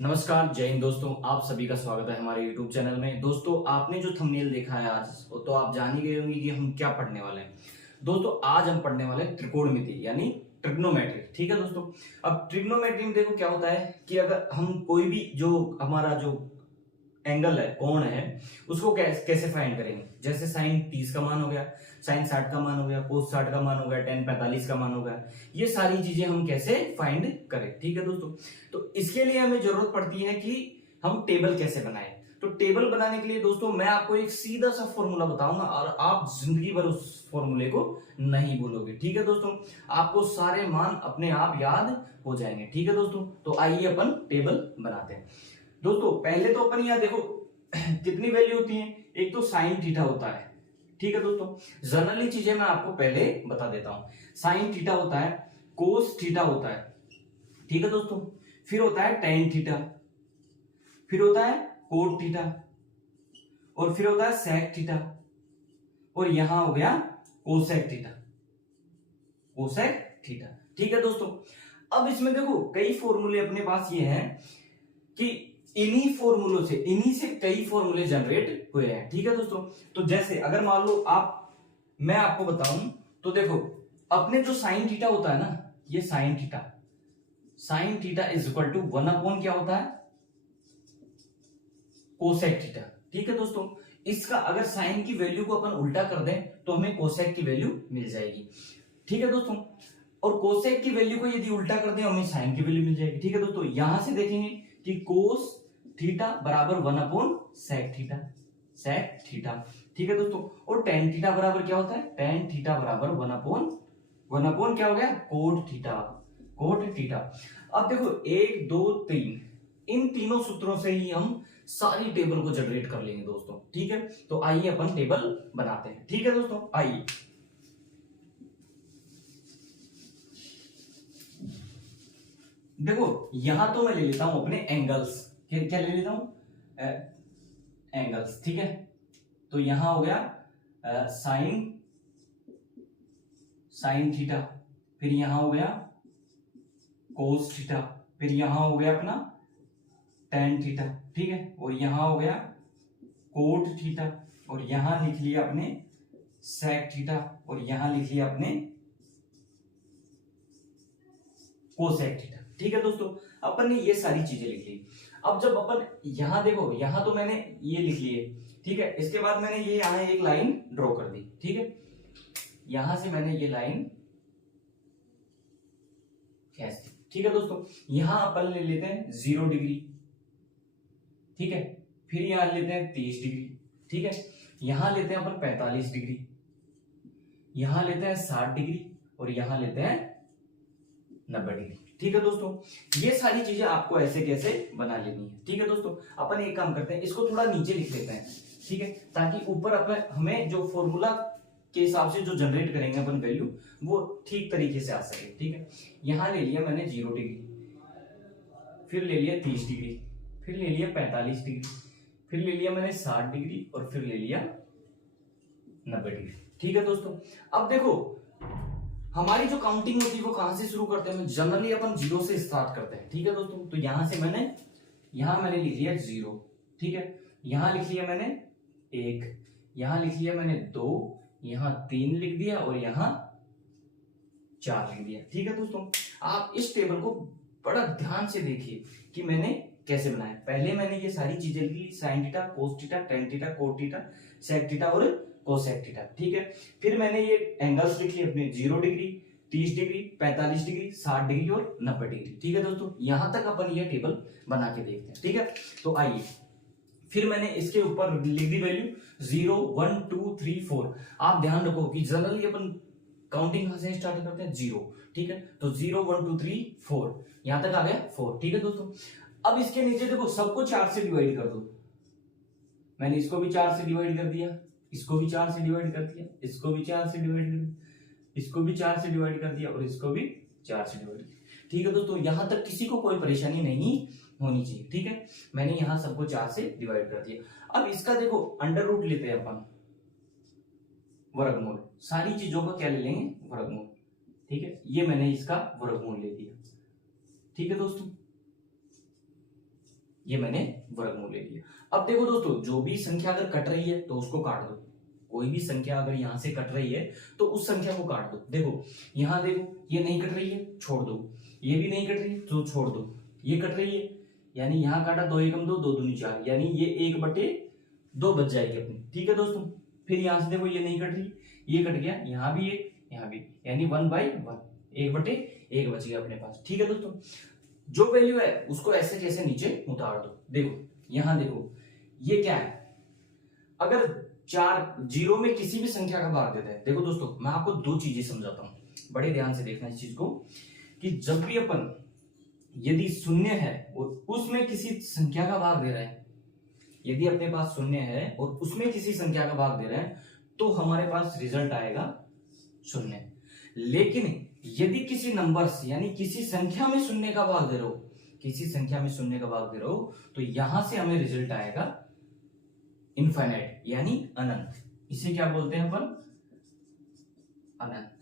नमस्कार, जय हिंद दोस्तों। आप सभी का स्वागत है हमारे YouTube चैनल में। दोस्तों, आपने जो थंबनेल देखा है आज, तो आप जान ही गए होंगे कि हम क्या पढ़ने वाले हैं। दोस्तों, आज हम पढ़ने वाले हैं त्रिकोणमिति यानी ट्रिग्नोमेट्री। ठीक है दोस्तों। अब ट्रिग्नोमेट्री में देखो क्या होता है कि अगर हम कोई भी जो हमारा जो एंगल है, कोण है, उसको कैसे फाइंड करेंगे। जैसे साइन 30 का मान हो गया, साइन 60 का मान हो गया, कोस 60 का मान हो गया, टेन 45 का मान हो गया। ये सारी चीजें हम कैसे फाइंड करें। ठीक है दोस्तों। तो इसके लिए हमें जरूरत पड़ती है कि हम टेबल कैसे बनाएं। तो टेबल बनाने के लिए दोस्तों मैं आपको एक सीधा सा फॉर्मूला बताऊंगा और आप जिंदगी भर उस फॉर्मूले को नहीं भूलोगे। ठीक है दोस्तों। आपको सारे मान अपने आप याद हो जाएंगे। ठीक है दोस्तों। तो आइए अपन टेबल बनाते हैं। दोस्तों, पहले तो अपन यहाँ देखो कितनी वैल्यू होती है। एक तो साइन थीटा होता है। ठीक है दोस्तों। जनरली चीजें मैं आपको पहले बता देता हूं। साइन थीटा होता है, कोस थीटा होता है। ठीक है दोस्तों। फिर होता है टेन थीटा, फिर होता है कोट थीटा, और फिर होता है सेक थीटा, और यहां हो गया कोसेक थीटा। Cosec theta. ठीक है दोस्तों। अब इसमें देखो कई फॉर्मूले अपने पास ये हैं कि इन्हीं से कई फॉर्मूले जनरेट हुए हैं। ठीक है दोस्तों। तो जैसे अगर मान लो मैं आपको बताऊं, तो देखो अपने जो साइन थीटा होता है ना, ये sine theta is equal to 1 क्या होता है, कोसेक थीटा। ठीक है दोस्तों। इसका अगर साइन की वैल्यू को अपन उल्टा कर दें तो हमें कोसेक की वैल्यू मिल जाएगी। ठीक है दोस्तों। और कोसेक की वैल्यू को यदि उल्टा कर दें हमें साइन की वैल्यू मिल जाएगी। ठीक है दोस्तों। यहां से देखेंगे कि कोस थीटा बराबर 1/सेक थीटा, सेक थीटा। ठीक है दोस्तों। और टेन थीटा बराबर क्या होता है, टेन थीटा बराबर 1/1 क्या हो गया, कोट थीटा, कोट थीटा। अब देखो 1 2 3 इन तीनों सूत्रों से ही हम सारी टेबल को जनरेट कर लेंगे दोस्तों। ठीक है। तो आइए अपन टेबल बनाते हैं। ठीक है दोस्तों। आइए देखो, यहां तो मैं ले लेता हूं अपने एंगल्स। क्या ले लेता हूं, एंगल्स। ठीक है। तो यहां हो गया साइन साइन थीटा, फिर यहां हो गया कोस थीटा, फिर यहां हो गया अपना टेन थीटा। ठीक है। और यहां हो गया कोट थीटा, और यहां लिख लिया अपने सेक थीटा, और यहां लिख लिया अपने कोसेक थीटा। ठीक है दोस्तों। अपन ने ये सारी चीजें लिख ली। अब जब अपन यहां देखो, यहां तो मैंने ये लिख लिए। ठीक है। इसके बाद मैंने ये यहां एक लाइन ड्रॉ कर दी। ठीक है। यहां से मैंने ये लाइन खींच दी। ठीक है दोस्तों। यहां अपन ले लेते हैं 0 डिग्री। ठीक है। फिर यहां लेते हैं 30 डिग्री। ठीक है। यहां लेते हैं अपन 45 डिग्री, यहां लेते हैं 60 डिग्री, और यहां लेते हैं 90 डिग्री। ठीक है दोस्तों। ये सारी चीजें आपको ऐसे कैसे बना लेनी है। ठीक है दोस्तों। अपन एक काम करते हैं, इसको थोड़ा नीचे लिख लेते हैं। ठीक है। ताकि ऊपर अपन हमें जो फॉर्मूला के हिसाब से जो जनरेट करेंगे अपन वैल्यू, वो ठीक तरीके से आ सके। ठीक है। यहां ले लिया मैंने 0 डिग्री, फिर ले लिया 30 डिग्री, फिर ले लिया 45 डिग्री, फिर ले लिया मैंने 60 डिग्री, और फिर ले लिया 90 डिग्री। ठीक है दोस्तों। अब देखो हमारी जो काउंटिंग होती है वो कहां से शुरू करते हैं, जनरली अपन 0 से स्टार्ट करते हैं। ठीक है दोस्तों। तो यहां मैंने लिख लिया 0। ठीक है। यहां लिख लिया मैंने 1, यहां लिख लिया मैंने 2, यहां 3 लिख दिया, और यहां 4 लिख दिया। ठीक है दोस्तों। आप इस टेबल को बड़ा ध्यान से देखिए कि मैंने कैसे बनाया। पहले मैंने ये सारी चीजें लिखी, sine theta, cos theta, tan theta, cot theta, sec theta और कोसेक थीटा। ठीक है। फिर मैंने ये एंगल्स लिख लिए अपने 0 डिग्री, 30 डिग्री, 45 डिग्री, 60 डिग्री और 90 डिग्री। ठीक है दोस्तों। यहां तक अपन ये टेबल बना के देखते हैं। ठीक है। तो आइए, फिर मैंने इसके ऊपर लिख दी वैल्यू 0 1 2 3 4। आप ध्यान रखो कि जनरली अपन काउंटिंग कहां से स्टार्ट करते हैं, 0। ठीक है। तो 0 1 2 3 4, यहां तक आ गया 4। ठीक है दोस्तों। अब इसके नीचे देखो सबको 4 से डिवाइड कर दो। मैंने इसको भी 4 से डिवाइड कर दिया, इसको भी 4 से डिवाइड कर दिया, इसको भी 4 से डिवाइड कर दिया, इसको भी 4 से डिवाइड कर दिया, और इसको भी 4 से डिवाइड कर दिया। ठीक है दोस्तों। यहां तक किसी को कोई परेशानी नहीं होनी चाहिए। ठीक है। मैंने यहां सबको 4 से डिवाइड कर दिया। अब इसका देखो अंडर रूट लेते हैं अपन, वर्गमूल। सारी चीजों का क्या ले लेंगे, वर्गमूल। ठीक है। ये मैंने इसका वर्गमूल ले लिया। ठीक है दोस्तों। ये मैंने वर्गमूल ले लिया। अब देखो दोस्तों, जो भी संख्या अगर कट रही है तो उसको काट दो। कोई भी संख्या अगर यहां से कट रही है तो उस संख्या को काट दो। देखो यहाँ देखो, ये नहीं कट रही है, छोड़ दो। ये भी नहीं कट रही है तो छोड़ दो। ये कट रही है, यानी यहाँ काटा, 2 एकम 2, 2 दूनी 4, यानी ये 1/2 बच जाएगी अपनी। ठीक है दोस्तों, फिर यहाँ से देखो ये नहीं कट रही, ये कट गया, यहाँ भी एक, यहाँ भी, यानी 1/1, 1/1 बच गया अपने पास। ठीक है दोस्तों, जो वैल्यू है उसको ऐसे कैसे नीचे उतार दो। देखो यहां देखो, ये क्या है, अगर 4 जीरो में किसी भी संख्या का भाग देता है। देखो दोस्तों, मैं आपको 2 चीजें समझाता हूं, बड़े ध्यान से देखना इस चीज को, कि जब भी अपन यदि शून्य है और उसमें किसी संख्या का भाग दे रहे हैं, यदि अपने पास शून्य है और उसमें किसी संख्या का भाग दे रहे हैं, तो हमारे पास रिजल्ट आएगा 0। लेकिन यदि किसी नंबर्स यानी किसी संख्या में शून्य का भाग दे रहे हो, किसी संख्या में शून्य का भाग दे रहे हो, तो यहां से हमें रिजल्ट आएगा इनफाइनाइट यानी अनंत। इसे क्या बोलते हैं अपन, अनंत।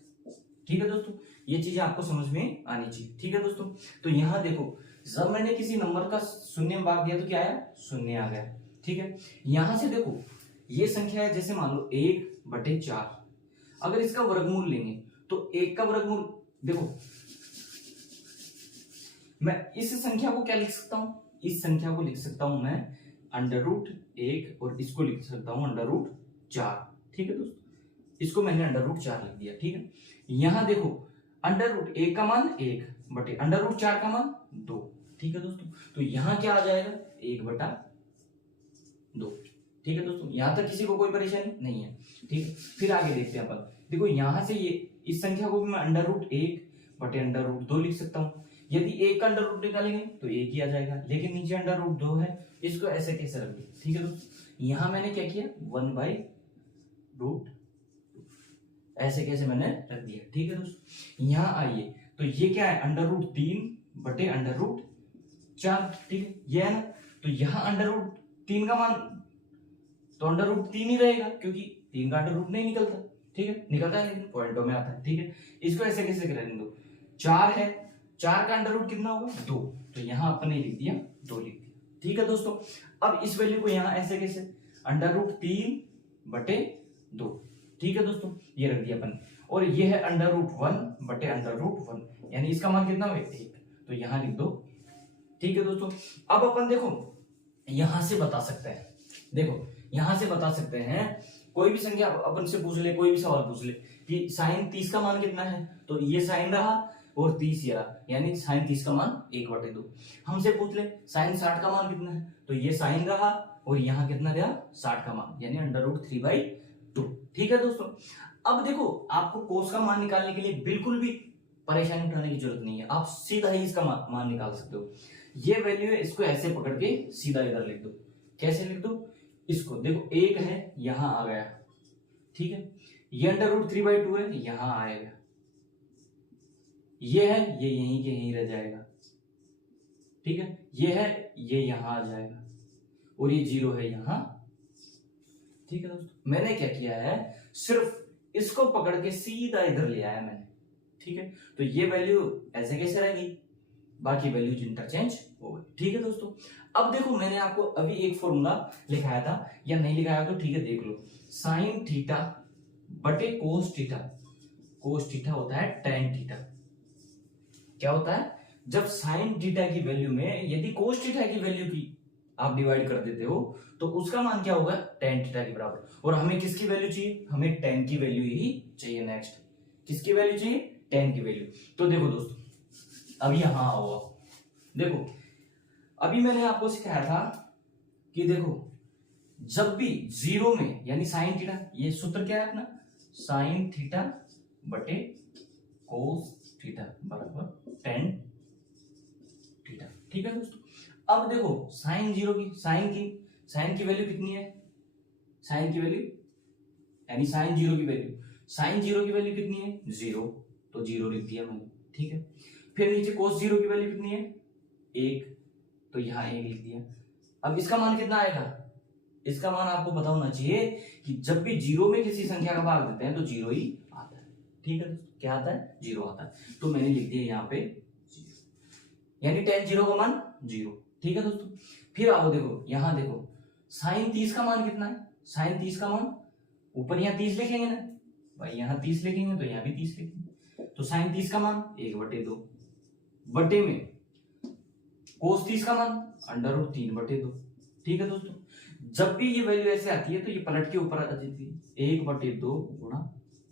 ठीक है दोस्तों, ये चीजें आपको समझ में आनी चाहिए। ठीक है दोस्तों, तो यहां देखो, जब मैंने किसी नंबर का शून्य में भाग दिया तो क्या आया, 0 आ गया। ठीक है, यहां से देखो ये संख्या है, जैसे मान लो 1/4, अगर इसका वर्गमूल लेंगे तो 1 का वर्गमूल, देखो मैं इस संख्या को क्या लिख सकता हूं, इस संख्या को लिख सकता हूं मैं √1 और इसको लिख सकता हूं √4। ठीक है दोस्तों, इसको मैंने √4 लिख दिया। ठीक है, यहां देखो √1 का मान 1 बटे √4 का मान 2। ठीक है दोस्तों, तो यहां क्या आ जाएगा, 1/2। ठीक है दोस्तों, यहां तक किसी को कोई परेशानी नहीं है। ठीक है, फिर आगे देखते हैं अपन। देखो यहां से ये इस संख्या को भी मैं √1 बटे √2 लिख सकता हूं। यदि 1 का √ निकालेंगे तो 1 ही आ जाएगा, लेकिन नीचे √2 है, इसको ऐसे कैसे रख दिया। ठीक है दोस्तों, यहां मैंने क्या किया, 1/√2 ऐसे कैसे मैंने रख दिया। ठीक है दोस्तों, यहां आइए, तो ये क्या है, √3 बटे √4। ठीक है, ये है ना, तो यहां √3 का मान तो √3 ही रहेगा, क्योंकि 3 का √ नहीं निकलता। ठीक है, निकलता है लेकिन पॉइंटों में आता है। ठीक है, इसको ऐसे कैसे करेंगे, दो 4 है, 4 का √ कितना होगा, 2, तो यहां अपन ने लिख दिया 2 लिख दिया। ठीक है दोस्तों, अब इस वैल्यू को यहां ऐसे कैसे, √3 बटे 2। ठीक है दोस्तों, ये रख दिया अपन, और ये है √1 बटे √1, यानी इसका मान कितना हुआ, 1, तो यहां लिख दो। ठीक है दोस्तों, अब अपन देखो यहां से बता सकते हैं, देखो यहां से बता सकते हैं, कोई भी संख्या अपन से पूछ ले, कोई भी सवाल पूछ ले कि sin 30 का मान कितना है, तो ये sin रहा और 30 ये रहा, यानी sin 30 का मान 1/2। हमसे पूछ ले sin 60 का मान कितना है, तो ये sin रहा और यहाँ कितना रहा, 60 का मान, यानी √3/2। ठीक है दोस्तों, अब देखो आपको cos का मान निकालने के लिए बिल्कुल भी परेशानी उठाने की जरूरत नहीं है, आप सीधा ही इसका मान निकाल सकते हो। ये वैल्यू है, इसको ऐसे पकड़ के सीधा इधर लिख दो। कैसे लिख दो, इसको देखो 1 है, यहां आ गया। ठीक है, ये √3/2 है, यहां आएगा, ये है, ये यहीं के यहीं रह जाएगा। ठीक है, ये है, ये यहां आ जाएगा, और ये 0 है यहां। ठीक है दोस्तों, मैंने क्या किया है, सिर्फ इसको पकड़ के सीधा इधर ले आया मैंने। ठीक है, तो ये वैल्यू ऐसे कैसे रहेगी, बाकी वैल्यूज इंटरचेंज हो गई। ठीक है दोस्तों, अब देखो मैंने आपको अभी एक फॉर्मूला लिखाया था, या नहीं लिखाया तो ठीक है देख लो, sin थीटा बटे cos थीटा। cos थीटा होता है tan थीटा। क्या होता है, जब sin थीटा की वैल्यू में यदि cos थीटा की वैल्यू की आप डिवाइड कर देते हो तो उसका मान क्या होगा, tan थीटा के बराबर। और हमें किसकी वैल्यू चाहिए, हमें tan की वैल्यू ही चाहिए। नेक्स्ट किसकी वैल्यू चाहिए, tan की वैल्यू। तो देखो दोस्तों, अब यहां आओ, देखो अभी मैंने आपको सिखाया था कि देखो जब भी 0 में यानी sin थीटा, ये सूत्र क्या है अपना, sin थीटा बटे cos थीटा बराबर tan थीटा। ठीक है दोस्तों, अब देखो sin 0 की sin की वैल्यू कितनी है, sin की वैल्यू यानी sin 0 की वैल्यू, sin 0 की वैल्यू कितनी है, 0, तो 0 लिख दिया मैंने। ठीक है, फिर नीचे cos 0 की वैल्यू कितनी है, 1, तो यहां 1 लिख दिया। अब इसका मान कितना आएगा, इसका मान आपको पता होना चाहिए कि जब भी 0 में किसी संख्या का भाग देते हैं तो 0 ही आता है। ठीक है, क्या आता है, 0 आता है, तो मैंने लिख दिया यहाँ पे 0, यानी tan 0 का मान 0। ठीक है दोस्तों। फिर आओ देखो, यहां देखो साइन 30 का मान कितना है, साइन 30 का मान ऊपर यहाँ 30 लिखेंगे ना भाई, यहाँ 30 लिखेंगे तो यहाँ भी 30 लिखेंगे। तो साइन 30 का मान 1/2 बटे में कोस 30 का मान √3/2। ठीक है दोस्तों, जब भी ये वैल्यू ऐसे आती है तो ये पलट के ऊपर आ जाती है, 1/2 गुणा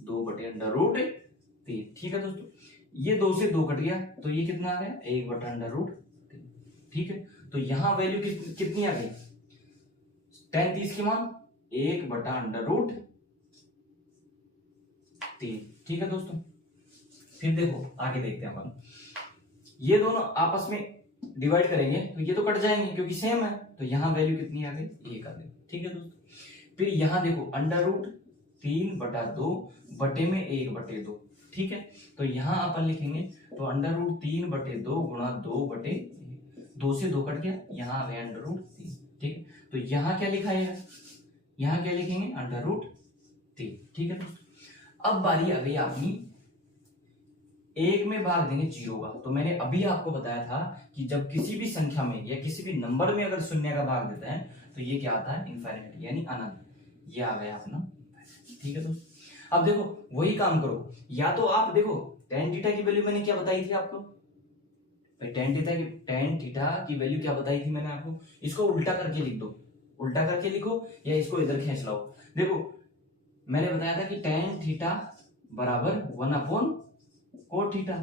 2/√3। ठीक है दोस्तों, ये 2 से 2 कट गया तो ये कितना आ गया, 1/√3। ठीक है, तो यहां वैल्यू कितनी आ गई, tan 30 की मान 1/√3। ठीक है दोस्तों, फिर देखो आगे देखते हैं अपन, ये दोनों आपस में डिवाइड करेंगे तो ये तो कट जाएंगे क्योंकि सेम है, तो यहां वैल्यू कितनी आ गई, 1 आ गई। ठीक है दोस्तों, फिर यहां देखो √3/2 बटे में 1/2। ठीक है, तो यहां अपन लिखेंगे तो √3/2 गुणा 2 से 2 कट गया, यहां आ गया √3। ठीक है, तो यहां क्या लिखा है, यहां क्या लिखेंगे, √3। ठीक है दोस्तों, अब बारी आ गई अपनी 1 में भाग देंगे 0 का। तो मैंने अभी आपको बताया था कि जब किसी भी संख्या में या किसी भी नंबर में अगर शून्य का भाग देता है तो ये क्या आता है, इनफाइनाइट यानी अनंत। ये आ गया अपना। ठीक है दोस्तों, अब देखो वही काम करो, या तो आप देखो tan थीटा की वैल्यू मैंने क्या बताई थी आपको, tan थीटा की वैल्यू क्या बताई थी मैंने आपको, इसको उल्टा करके लिख दो, उल्टा करके लिखो या इसको इधर खींच लाओ। देखो मैंने बताया था कि tan थीटा बराबर 1/cot थीटा,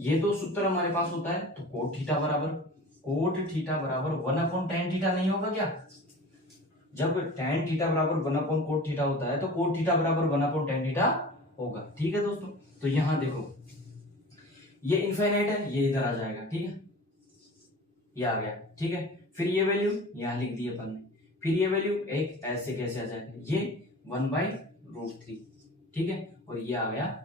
ये तो सूत्र हमारे पास होता है, तो cot थीटा बराबर 1/tan थीटा नहीं होगा क्या, जब tan थीटा बराबर 1/cot थीटा होता है तो cot थीटा बराबर 1/tan थीटा होगा। ठीक है दोस्तों, तो यहां देखो ये इनफाइनाइट है, ये इधर आ जाएगा। ठीक है, ये आ गया। ठीक है, फिर ये वैल्यू यहां लिख दी अपन ने, फिर ये वैल्यू एक ऐसे कैसे आ जाएगा, ये 1/√3। ठीक है, और ये आ गया।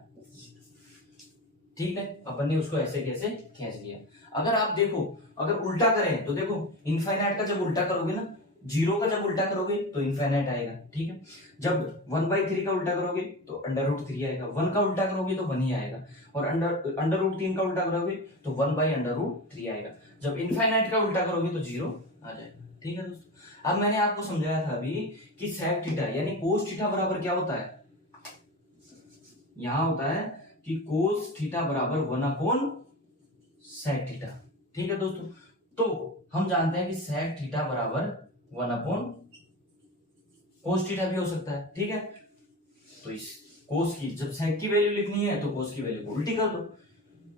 ठीक है, अपन ने उसको ऐसे कैसे खींच लिया। अगर आप देखो अगर उल्टा करें तो देखो इनफाइनाइट का जब उल्टा करोगे ना, 0 का जब उल्टा करोगे तो इनफाइनाइट आएगा। ठीक है, जब 1/3 का उल्टा करोगे तो √3 आएगा, 1 का उल्टा करोगे तो 1 ही आएगा, और √3 का उल्टा करोगे तो 1/√3 आएगा। जब इनफाइनाइट का उल्टा करोगे तो 0 आ जाएगा। ठीक है दोस्तों, अब मैंने आपको समझाया था अभी कि sec थीटा यानी cos थीटा बराबर क्या होता है, यहां होता है कि cos थीटा बराबर 1/sec थीटा। ठीक है दोस्तों, तो हम जानते हैं कि sec थीटा बराबर 1/cos थीटा भी हो सकता है। ठीक है, तो इस cos की जब sec की वैल्यू लिखनी है तो cos की वैल्यू को उल्टी कर दो,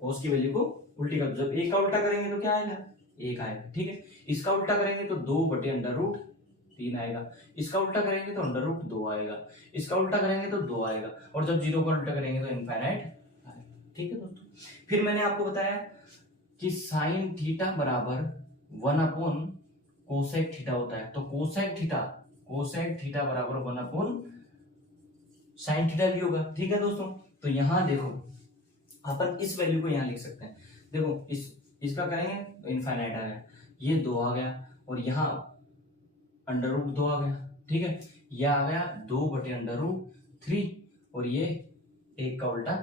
cos की वैल्यू को उल्टी कर दो। जब 1 का उल्टा करेंगे तो क्या आएगा, 1 आएगा। ठीक है, इसका उल्टा करेंगे तो 2/√3 आएगा, इसका उल्टा करेंगे तो √2 आएगा, इसका उल्टा करेंगे तो 2 आएगा, और जब 0 का उल्टा करेंगे तो इनफाइनाइट आएगा। ठीक है दोस्तों, फिर मैंने आपको बताया कि साइन थीटा बराबर 1/कोसेक थीटा होता है, तो कोसेक थीटा बराबर 1/साइन थीटा भी होगा। ठीक है दोस्तों, तो यहां देखो अपन इस वैल्यू को यहां लिख सकते हैं। देखो इसका करेंगे तो इनफाइनाइट आ गया, ये 2 आ गया, और यहाँ √2 आ गया। ठीक है, यह आ गया 2/√3, और ये 1 का उल्टा।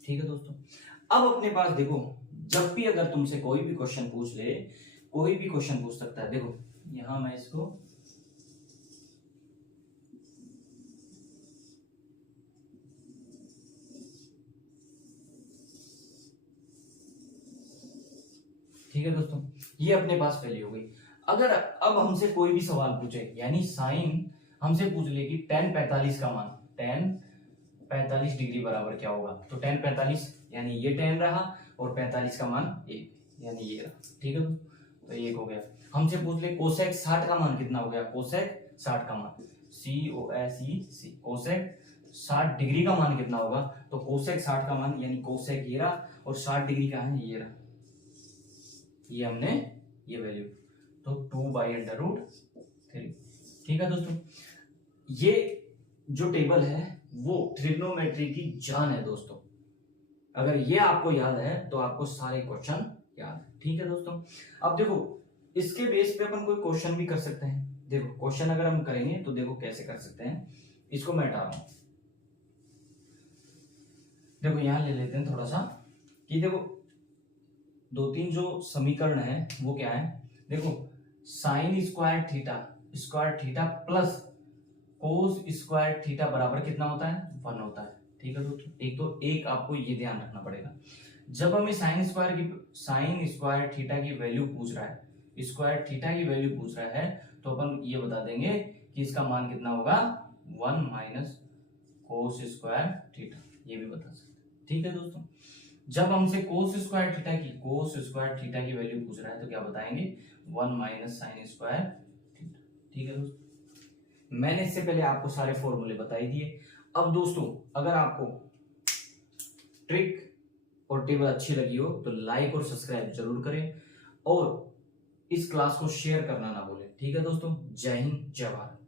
ठीक है दोस्तों, अब अपने पास देखो जब भी अगर तुमसे कोई भी क्वेश्चन पूछ ले, कोई भी क्वेश्चन पूछ सकता है। देखो यहां मैं इसको ठीक है दोस्तों, ये अपने पास वैल्यू हो गई। अगर अब हमसे कोई भी सवाल पूछे, यानी साइन हमसे पूछ ले कि tan 45 का मान, tan 45 डिग्री बराबर क्या होगा, तो tan 45 यानी ये tan रहा, और 45 का मान 1 यानी ये रहा। ठीक है, तो 1 हो गया। हमसे पूछ ले कोसेक 60 का मान कितना हो गया, कोसेक 60 का मान COSEC कोसेक 60 डिग्री का मान कितना होगा, तो कोसेक 60 का मान यानी कोसेक ये रहा, और 60 डिग्री का है ये रहा, ये हमने ये वैल्यू, तो 2/√3। ठीक है दोस्तों, ये जो टेबल है वो ट्रिग्नोमेट्री की जान है दोस्तों। अगर ये आपको याद है तो आपको सारे क्वेश्चन याद है। ठीक है दोस्तों, अब देखो इसके बेस पे अपन कोई क्वेश्चन भी कर सकते हैं। देखो क्वेश्चन अगर हम करेंगे तो देखो कैसे कर सकते हैं, इसको मैं हटा रहा हूं। देखो यहां ले लेते हैं थोड़ा सा, कि देखो दो तीन जो समीकरण है वो क्या है, देखो sine square theta plus cos square theta बराबर कितना होता है, 1 होता है। ठीक है दोस्तों, एक आपको ये ध्यान रखना पड़ेगा, जब हमें साइन स्क्वायर थीटा की वैल्यू पूछ रहा है, स्क्वायर थीटा की वैल्यू पूछ रहा है, तो अपन ये बता देंगे कि इसका मान कितना होगा, 1 माइनस कोस स्क्वायर थीटा, ये भी बता सकते हैं। ठीक है दोस्तों, जब हमसे कोस स्क्वायर थीटा की वैल्यू पूछ रहा है तो क्या बताएंगे, 1 माइनस साइन स्क्वायर थीटा। ठीक है दोस्तों, मैंने इससे पहले आपको सारे फॉर्मूले बता ही दिए। अब दोस्तों अगर आपको ट्रिक और टेबल अच्छी लगी हो तो लाइक और सब्सक्राइब जरूर करें और इस क्लास को शेयर करना ना भूलें। ठीक है दोस्तों, जय हिंद जय भारत।